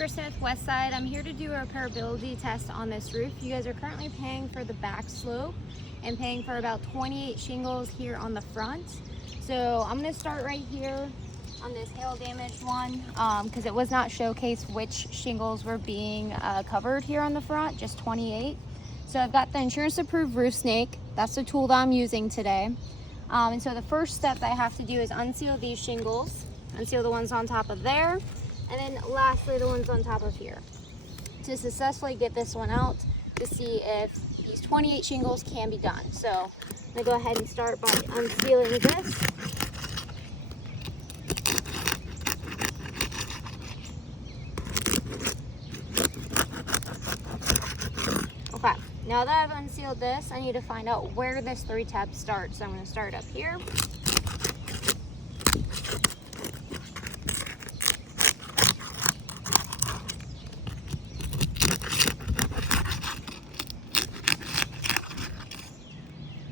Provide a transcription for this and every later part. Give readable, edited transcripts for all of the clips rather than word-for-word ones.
Walker Smith West Side. I'm here to do a repairability test on this roof. You guys are currently paying for the back slope and paying for about 28 shingles here on the front. So I'm going to start right here on this hail damaged one because it was not showcased which shingles were being covered here on the front, just 28. So I've got the insurance approved roof snake. That's the tool that I'm using today. And so the first step that I have to do is unseal these shingles, unseal the ones on top of there, and then lastly the ones on top of here. To successfully get this one out to see if these 28 shingles can be done. So I'm gonna go ahead and start by unsealing this. Okay, now that I've unsealed this, I need to find out where this 3-tab starts. So I'm going to start up here.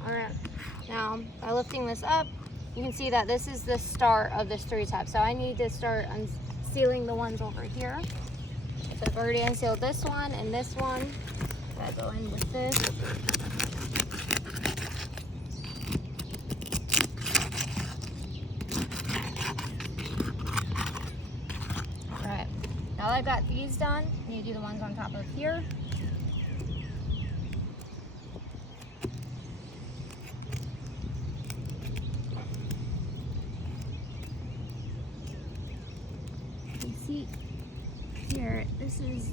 Alright, now by lifting this up, you can see that this is the start of this 3-tab. So I need to start unsealing the ones over here. So I've already unsealed this one and this one. I go in with this. Alright, now that I've got these done, I need to do the ones on top of here. You see here, this is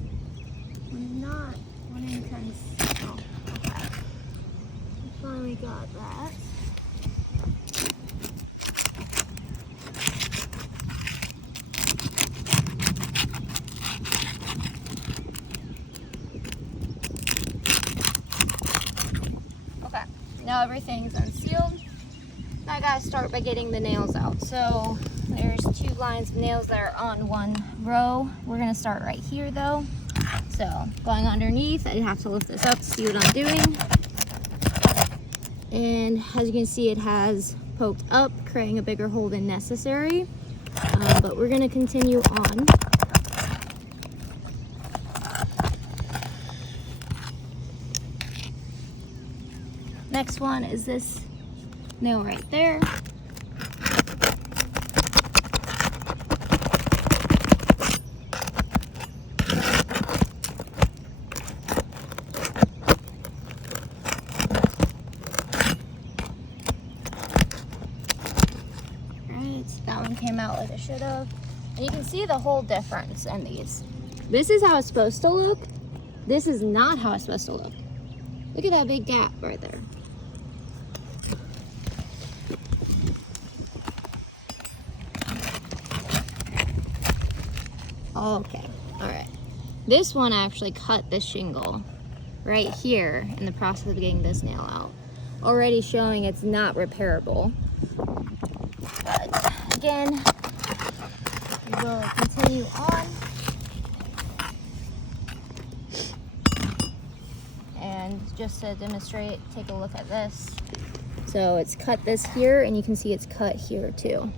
not 110. Oh, okay. I finally got that. Okay, now everything's unsealed. Now I gotta start by getting the nails out. So there's 2 lines of nails that are on one row. We're gonna start right here though. So going underneath, I have to lift this up to see what I'm doing. And as you can see, it has poked up, creating a bigger hole than necessary. But we're gonna continue on. Next one is this nail right there. That one came out like it should have. And you can see the whole difference in these. This is how it's supposed to look. This is not how it's supposed to look. Look at that big gap right there. Okay, all right. This one actually cut this shingle right here in the process of getting this nail out. Already showing it's not repairable. But again, we will continue on. And just to demonstrate, take a look at this. So it's cut this here, and you can see it's cut here too.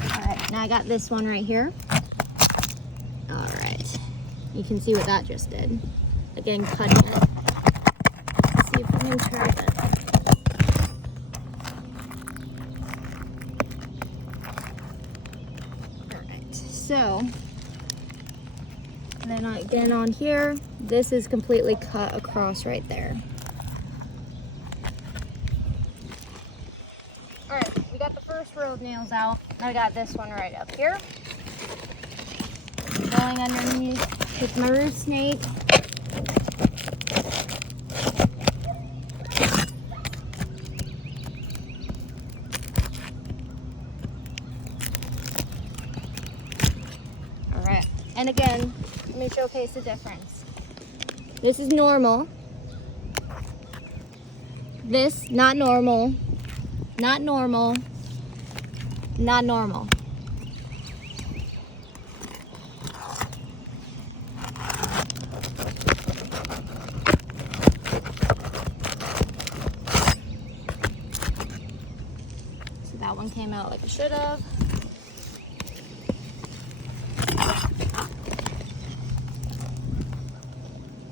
Alright, now I got this one right here. Alright, you can see what that just did. Again, cutting it. See if we can turn it. Alright, so then again on here, this is completely cut across right there. Alright, we got the first row of nails out. Now I got this one right up here. Going underneath with my roof snake. And again, let me showcase the difference. This is normal. This, not normal. Not normal. Not normal. one came out like it should have.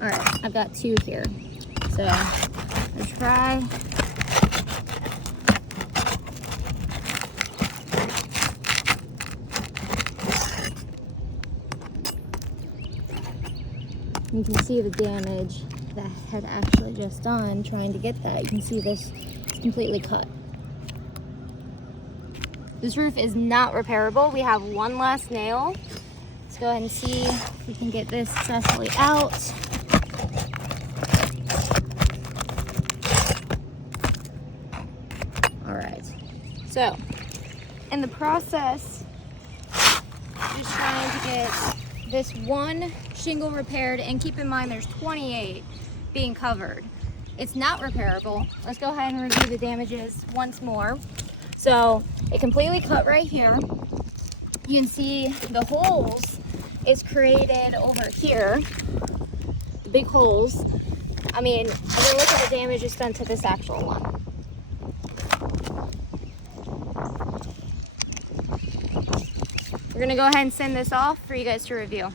All right, I've got 2 here. So let's try. You can see the damage that I had actually just done trying to get that. You can see this is completely cut. This roof is not repairable. We have one last nail. Let's go ahead and see if we can get this successfully out. All right, so in the process, just trying to get this one shingle repaired, and keep in mind there's 28 being covered. It's not repairable. Let's go ahead and review the damages once more. So it completely cut right here. You can see the holes is created over here, the big holes. I mean, and then look at the damage it's done to this actual one. We're gonna go ahead and send this off for you guys to review.